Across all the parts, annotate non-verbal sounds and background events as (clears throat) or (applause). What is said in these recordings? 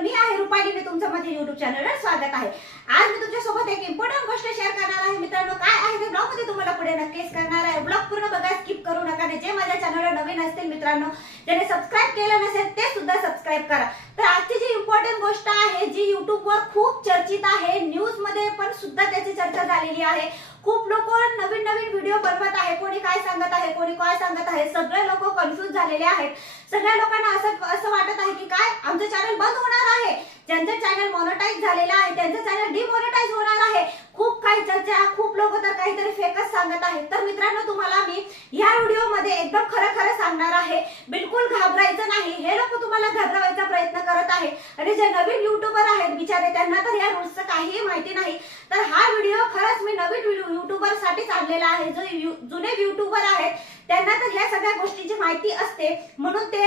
तर मी आहे रुपाली मी तुमचं माझ्या युट्यूब चॅनलवर स्वागत आहे. आज मी तुमच्यासोबत एक इम्पॉर्टंट गोष्ट शेअर करणार आहे. मित्रांनो काय आहे ते ब्लॉगमध्ये तुम्हाला पुढे नक्कीच करणार आहे. ब्लॉग पूर्ण बघा स्किप करू नका. जे माझ्या चॅनलवर नवीन असतील मित्रांनो ज्याने सबस्क्राईब केलं नसेल ते सुद्धा सबस्क्राईब करा. तर आजची जी इम्पॉर्टंट गोष्ट आहे जी युट्यूबवर खूप चर्चित आहे न्यूजमध्ये पण सुद्धा त्याची चर्चा झालेली आहे. खूप लोक नवीन नवीन व्हिडिओ बनवत आहे कोणी काय सांगत आहे कोणी काय सांगत आहे सगळे लोक कन्फ्युज झालेले आहेत. सगळ्या लोकांना असं असं वाटत आहे की काय? आमचं चॅनल बंद होणार आहे. ज्यांचं चॅनल मॉनिटाईज झालेलं आहे त्यांचं चॅनल डिमॉनिटाईज होणार आहे. खूप काही चर्चा खूप लोक तर काहीतरी फेकच सांगत आहेत. तर मित्रांनो तुम्हाला मी या व्हिडिओमध्ये एकदम खरं खरं सांगणार आहे. बिलकुल घाबरायचं नाही. हे लोक तुम्हाला घाबरवायचा प्रयत्न करत आहे आणि जे नवीन युट्यूबर आहेत बिचारे त्यांना तर या रूल्सचं काहीही माहिती नाही. तर हा व्हिडिओ खरंच मी नवीन युट्यूबर काढलेला आहे जो जुने युट्यूबर आहेत त्यांना तर ह्या सगळ्या गोष्टीची माहिती असते. म्हणून ते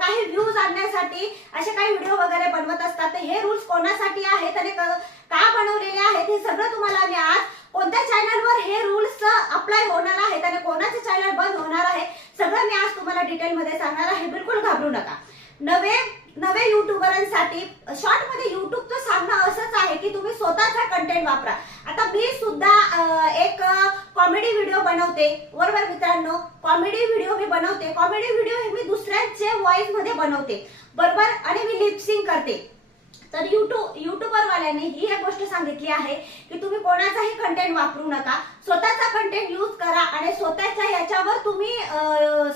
काही व्ह्यूज आणण्यासाठी असे काही व्हिडिओ वगैरे बनवत असतात. तर हे रूल्स कोणासाठी आहेत आणि का बनवलेले आहेत हे सगळं तुम्हाला मी आज कोणत्या चॅनलवर हे रूल्स अप्लाय होणार आहेत आणि कोणाचे चॅनल बंद होणार आहे सगळं मी आज तुम्हाला डिटेलमध्ये सांगणार आहे. बिलकुल घाबरू नका. नवे नवे युट्यूबरांसाठी शॉर्टमध्ये युट्यूबचं सांगणं असंच आहे की तुम्ही स्वतःचा कंटेंट वापरा. आता मी सुद्धा एक कॉमेडी व्हिडिओ बनवते. बरोबर मित्रांनो? कॉमेडी व्हिडिओ मी बनवते. कॉमेडी व्हिडिओ हे मी दुसऱ्यांचे व्हॉइसमध्ये बनवते. बरोबर? आणि मी लिपसिंग करते. तर युट्यूब यूट्यूबरवाल्यांनी ही एक गोष्ट सांगितली आहे की तुम्ही कोणाचाही कंटेंट वापरू नका. स्वतःचा कंटेंट यूज करा आणि स्वतःच्या याच्यावर तुम्ही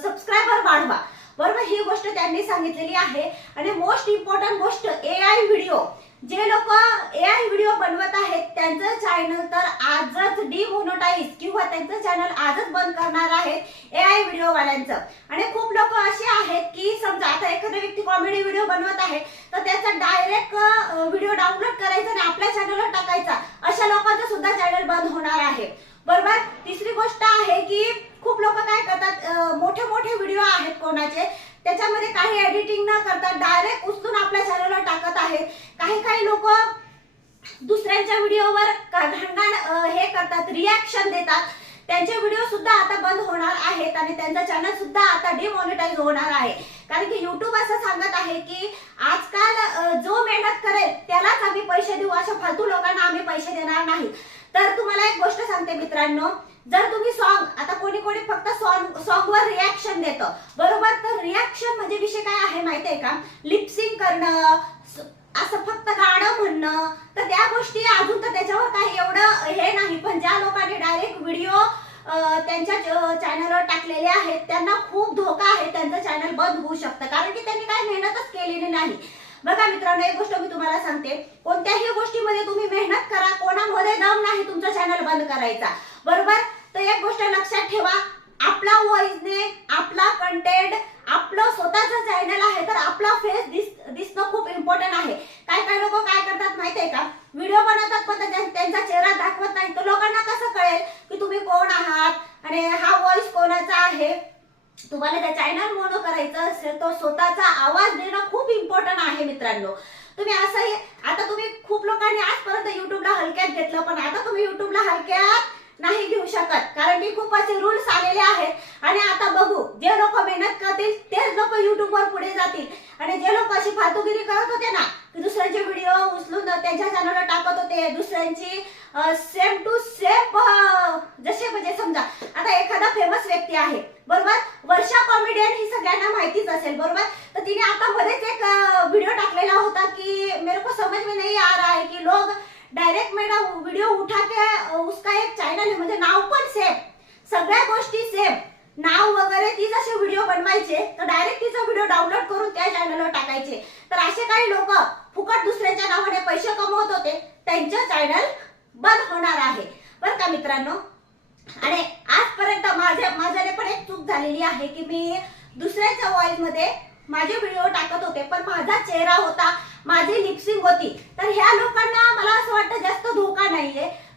सबस्क्रायबर वाढवा. बरोबर? ही गोष्ट त्यांनी सांगितलेली आहे. आणि मोस्ट इम्पॉर्टंट गोष्ट ए आय व्हिडिओ जे लोक ए आय व्हिडिओ बनवत आहेत त्यांचं चॅनल तर आजच डिमोनोटाईज किंवा त्यांचं चॅनल आजच बंद करणार आहेत ए आय व्हिडिओ वाल्यांचं आणि खूप लोक असे आहेत की समजा आता एखादा व्यक्ती कॉमेडी व्हिडिओ बनवत आहे तर त्याचा डायरेक्ट व्हिडिओ डाउनलोड करायचा आणि आपल्या चॅनलवर टाकायचा. अशा लोकांचं सुद्धा चॅनल बंद होणार आहे. बरोबर? तिसरी गोष्ट आहे की खूप लोक काय करतात मोठे मोठे व्हिडिओ आहेत कोणाचे त्याच्यामध्ये काही एडिटिंग न करता डायरेक्ट उचलून आपल्या चॅनलला टाकत आहेत. काही काही लोक दुसऱ्यांच्या व्हिडिओवर घाणघाण हे करतात रिॲक्शन देतात. त्यांचे व्हिडिओ सुद्धा आता बंद होणार आहेत आणि त्यांचा चॅनल सुद्धा आता डिमॉनिटाईज होणार आहे. कारण की युट्यूब असं सांगत आहे की आजकाल जो मेहनत करेल त्यालाच आम्ही पैसे देऊ अशा फालतू लोकांना आम्ही पैसे देणार नाही. तर तुम्हाला एक गोष्ट सांगते मित्रांनो जर तुम्ही सॉन्ग आता कोणी कोणी फक्त सॉन्ग सॉन्गवर रिॲक्शन देतं. बरोबर? तर रिॲक्शन म्हणजे विषय काय आहे माहिती आहे का? लिपसिंग करणं असं फक्त गाणं म्हणणं. तर त्या गोष्टी अजून तर त्याच्यावर काही एवढं हे नाही. पण ज्या लोकांनी डायरेक्ट व्हिडिओ त्यांच्या चॅनलवर टाकलेले आहेत त्यांना खूप धोका आहे त्यांचं चॅनल बंद होऊ शकतं. कारण की त्यांनी काय मेहनतच केलेली नाही. बघा मित्रांनो एक गोष्ट मी तुम्हाला सांगते. कोणत्याही गोष्टीमध्ये तुम्ही मेहनत करा कोणामध्ये दम नाही तुमचा चॅनल बंद करायचा. बरोबर? तर एक गोष्ट लक्षात ठेवा. आपला व्हॉइसने आपला कंटेंट आपलं स्वतःच चॅनल आहे तर आपला फेस दिस दिसणं खूप इम्पॉर्टंट आहे. काय काय लोक काय करतात माहिती आहे का? व्हिडिओ बनवतात पण त्यांचा चेहरा दाखवत नाही. तर लोकांना कसं कळेल की तुम्ही कोण आहात? आणि हा व्हॉइस कोणाचा आहे? तुम्हाला त्या चॅनल मोनो करायचं असेल तर स्वतःचा आवाज देणं खूप इम्पॉर्टंट आहे मित्रांनो. तुम्ही असंही आता तुम्ही खूप लोकांनी आजपर्यंत युट्यूबला हलक्यात घेतलं पण आता तुम्ही युट्यूबला हलक्यात नाही घेऊ शकत. कारण की खूप असे रूल्स आलेले आहेत. आणि आता बघू जे लोक मेहनत करतील तेच लोक युट्यूबवर पुढे जातील. आणि जे लोक अशी फालतूगिरी करत होते ना की दुसऱ्यांचे व्हिडिओ उचलून त्यांच्या चॅनलवर टाकत होते दुसऱ्यांची सेम टू सेम जसे म्हणजे समजा आता एखादा फेमस व्यक्ती आहे बरोबर? वर्षा कॉमेडियन ही सगळ्यांना माहितीच असेल बरोबर? तर तिने आता मध्येच एक व्हिडिओ टाकलेला होता की मेरे को समझ में नहीं आ रहा है की लोग डायरेक्ट मेरा वीडियो उठा के उसका एक चॅनल आहे म्हणजे नाव पण सेम सगळ्या गोष्टी सेम नाव वगैरे ती जसे व्हिडिओ बनवायचे तर डायरेक्ट तिचा व्हिडिओ डाउनलोड करून त्या चॅनलवर टाकायचे. तर असे काही लोक फुकट दुसऱ्यांच्या नावाने पैसे कमवत होते त्यांचं चॅनल बंद होणार आहे बरं का मित्रांनो आणि आजपर्यंत माझ्या माझ्याने पण एक चूक झालेली आहे की मी दुसऱ्याच्या व्हॉइसमध्ये माझे व्हिडिओ टाकत होते पण माझा चेहरा होता माझी लिपसिंग होती तर ह्या लोकांना मला असं वाटतं जास्त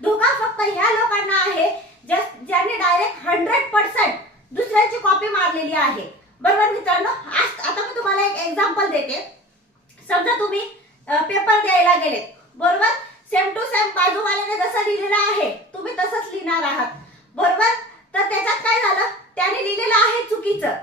धोका फक्त ह्या लोकांना आहे जस- ज्यांनी डायरेक्ट हंड्रेड पर्सेंट दुसऱ्याची कॉपी मारलेली आहे. बरोबर मित्रांनो? आज आता मी तुम्हाला एक एक्झाम्पल देते. समजा तुम्ही पेपर द्यायला गेले बरोबर? सेम टू सेम बाजूवाल्याने जसं लिहिलेलं आहे तुम्ही तसंच लिहिणार आहात बरोबर तर त्याच्यात काय झालं त्याने लिहिलेलं आहे चुकीचं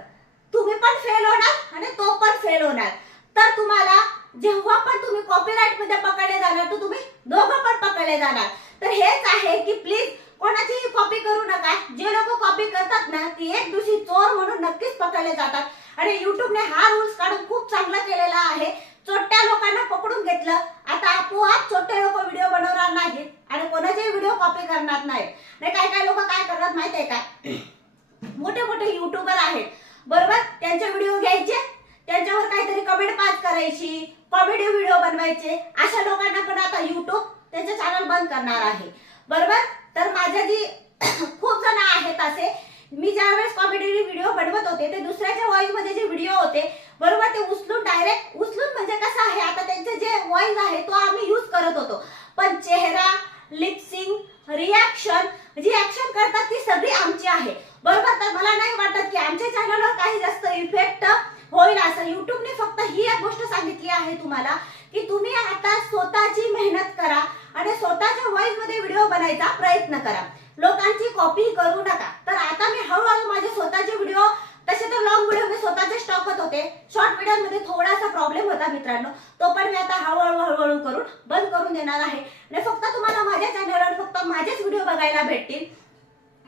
तुम्ही पण फेल होणार आणि तो पण फेल होणार तर तुम्हाला जेव्हा पण तुम्ही कॉपीराईटमध्ये पकडले जाणार तर तुम्ही दोघं पण पकडले जाणार तर हेच आहे की प्लीज कोणाचीही कॉपी करू नका जे लोक कॉपी करतात ना ती एक दिवशी चोर म्हणून नक्कीच पकडले जातात. आणि युट्यूबने हा रूल्स काढून खूप चांगला केलेला आहे. चोट्या लोकांना पकडून घेतलं. आता आपोआप चोट्टे लोक व्हिडिओ बनवणार नाहीत आणि कोणाचे व्हिडिओ कॉपी करणार नाहीत. नाही काय काय लोक काय करतात माहितीये का? (clears throat) मोठे मोठे युट्यूबर आहेत. बरोबर? त्यांचे व्हिडिओ घ्यायचे. त्यांच्यावर काहीतरी कमेंट पास करायची कॉमेडी व्हिडिओ बनवायचे. अशा लोकांना पण आता युट्यूब त्यांचे चॅनल बंद करणार आहे. बरोबर? तर माझ्या जी (clears throat) खूप जण आहेत असे. मी ज्यावेळेस कॉमेडी व्हिडिओ बनवत होते ते दुसऱ्याच्या व्हॉइसमध्ये जे व्हिडिओ होते बरोबर ते उचलून डायरेक्ट उचलून म्हणजे कसं आहे आता त्यांचे जे व्हॉइस आहे तो आम्ही युज करत होतो. पण चेहरा लिपसिंग रिॲक्शन जी ऍक्शन करतात ती सगळी आमची आहे. बरोबर तर मला नाही वाटत की आमच्या चॅनलवर काही जास्त इफेक्ट होईल असं. युट्यूबने फक्त ही एक गोष्ट सांगितली आहे तुम्हाला की तुम्ही आता स्वतःची मेहनत करा आणि स्वतःच्या व्हॉइसमध्ये व्हिडिओ बनायचा प्रयत्न करा. लोकांची कॉपी करू नका. तर आता मी हळूहळू माझे स्वतःचे व्हिडिओ तसे तर लॉंग व्हिडिओ मी स्वतःचे स्टॉपत होते. शॉर्ट व्हिडिओमध्ये थोडासा प्रॉब्लेम होता मित्रांनो. तो पण मी आता हळूहळू हळूहळू करून बंद करून देणार आहे. आणि फक्त तुम्हाला माझ्या चॅनलवर फक्त माझेच व्हिडिओ बघायला भेटतील.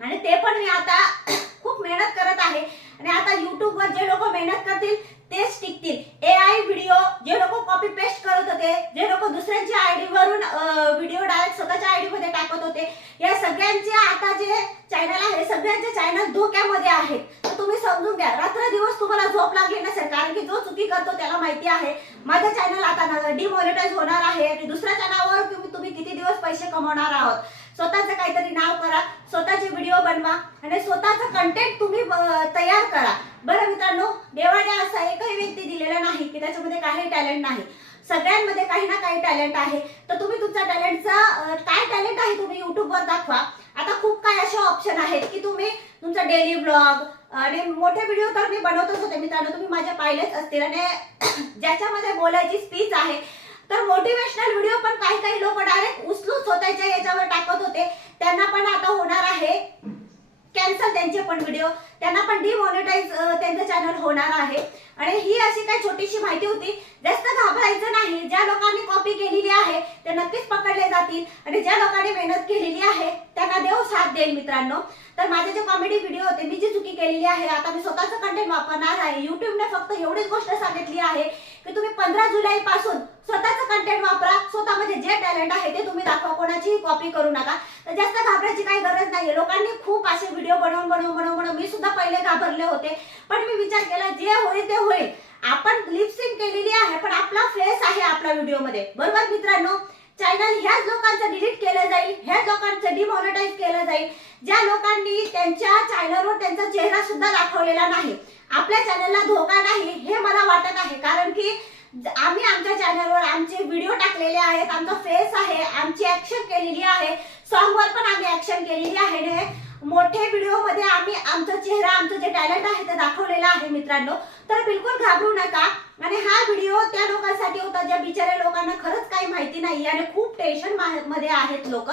आणि ते पण मी आता (coughs) खूप मेहनत करत आहे. आणि आता युट्यूबवर जे लोक मेहनत करतील तेच टिकतील. ए आय व्हिडिओ जे लोक कॉपी पेस्ट करत होते जे लोक दुसऱ्यांच्या आयडी वरून व्हिडिओ डायरेक्ट स्वतःच्या आयडी मध्ये टाकत होते या सगळ्यांचे आता जे चॅनल आहे सगळ्यांचे चॅनल धोक्यामध्ये आहेत. तर तुम्ही समजून घ्या रात्र दिवस तुम्हाला झोप लागली नसेल कारण की जो चुकी करतो त्याला माहिती आहे. माझं चॅनल आता डिमॉनिटाईज होणार आहे आणि दुसऱ्या चॅनलवर तुम्ही तुम्ही किती दिवस पैसे कमवणार आहोत? स्वतःचं काहीतरी नाव करा स्वतःचे व्हिडिओ बनवा आणि स्वतःचं कंटेंट तुम्ही तयार करा. बरं मित्रांनो देवाने असा एकही व्यक्ती दिलेला नाही की त्याच्यामध्ये काही टॅलेंट नाही. सगळ्यांमध्ये काही ना काही टॅलेंट आहे. तर तुम्ही तुमच्या टॅलेंटचा काय टॅलेंट आहे तुम्ही युट्यूबवर दाखवा. आता खूप काय असे ऑप्शन आहेत की तुम्ही तुमचा डेली ब्लॉग आणि मोठे व्हिडिओ तर मी बनवतच होते मित्रांनो. तुम्ही माझ्या पाहिलेच असतील. आणि (clears throat) ज्याच्यामध्ये बोलायची स्पीच आहे तर मोटिवेशनल व्हिडिओ पण काही काही लोक डायरेक्ट उचलून स्वतःच्या याच्यावर टाकत होते. त्यांना पण आता होणार आहे. कॅन्सल त्यांचे पण व्हिडिओ त्यांना पण डिमॉनिटाईज चॅनल होणार आहे. आणि ही अशी काही छोटीशी माहिती होती. जास्त घाबरायचं नाही. ज्या लोकांनी कॉपी केलेली आहे ते नक्कीच पकडले जातील. आणि ज्या लोकांनी मेहनत केलेली आहे त्यांना देव साथ देईल मित्रांनो. तर माझे जे कॉमेडी व्हिडिओ होते मी जी चुकी केलेली आहे आता मी स्वतःचं कंटेंट वापरणार आहे. युट्यूबने फक्त एवढीच गोष्ट सांगितली आहे की तुम्ही पंधरा जुलै पासून स्वतःचं कंटेंट वापरा. स्वतःमध्ये जे टॅलेंट आहे ते तुम्ही दाखवा. कोणाचीही कॉपी करू नका. तर जास्त घाबरायची काही गरज नाही लोकांनी खूप असे व्हिडिओ बनवून बनवून बनवून बनवून मी सुद्धा पहिले घाबरले होते. पण मी विचार केला जे होईल ते होईल. आपण लिपसिंग केलेली आहे पण आपला फेस आहे आपल्या व्हिडिओमध्ये बरोबर मित्रांनो? चॅनल ह्याच लोकांचं डिलीट केलं जाईल ह्याच लोकांचं डिमॉनिटाईज केलं जाईल. ज्या लोकांनी त्यांच्या चॅनलवर त्यांचा चेहरा सुद्धा दाखवलेला नाही आपल्या चॅनलला धोका नाही हे मला वाटत आहे. कारण की आम्ही आमच्या चॅनलवर आमचे व्हिडिओ टाकलेले आहेत आमचा फेस आहे आमची ऍक्शन केलेली आहे सॉन्ग वर पण आम्ही ऍक्शन केलेली आहे मोठे व्हिडिओमध्ये आम्ही आमचा चेहरा आमचं जे टॅलेंट आहे ते दाखवलेलं आहे मित्रांनो. तर बिलकुल घाबरू नका. आणि हा व्हिडिओ त्या लोकांसाठी होता ज्या बिचाऱ्या लोकांना खरंच काही माहिती नाही आणि खूप टेन्शनमध्ये आहेत लोक.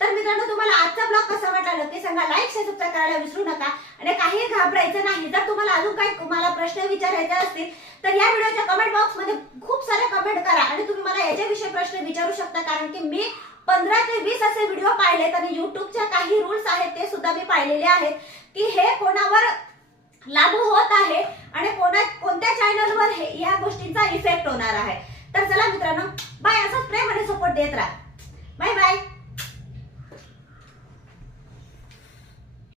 तर मित्रांनो तुम्हाला आजचा ब्लॉग कसा वाटला? नक्की सांगा. लाईक शेअर सबस्क्राईब करायला विसरू नका. आणि काही घाबरायचं नाही. जर तुम्हाला अजून काही तुम्हाला प्रश्न विचारायचे असतील तर या व्हिडिओच्या कमेंट बॉक्समध्ये खूप सारे कमेंट करा. आणि तुम्ही मला याच्याविषयी प्रश्न विचारू शकता कारण की मी पंधरा ते वीस असे व्हिडिओ पाहिलेत आणि युट्यूबच्या काही रूल्स आहेत ते सुद्धा मी पाहिलेले आहेत की हे कोणावर लागू होत आहे आणि कोणा कोणत्या चॅनलवर हे या गोष्टींचा इफेक्ट होणार आहे. तर चला मित्रांनो बाय असंच प्रेम आणि सपोर्ट देत राहा. Bye bye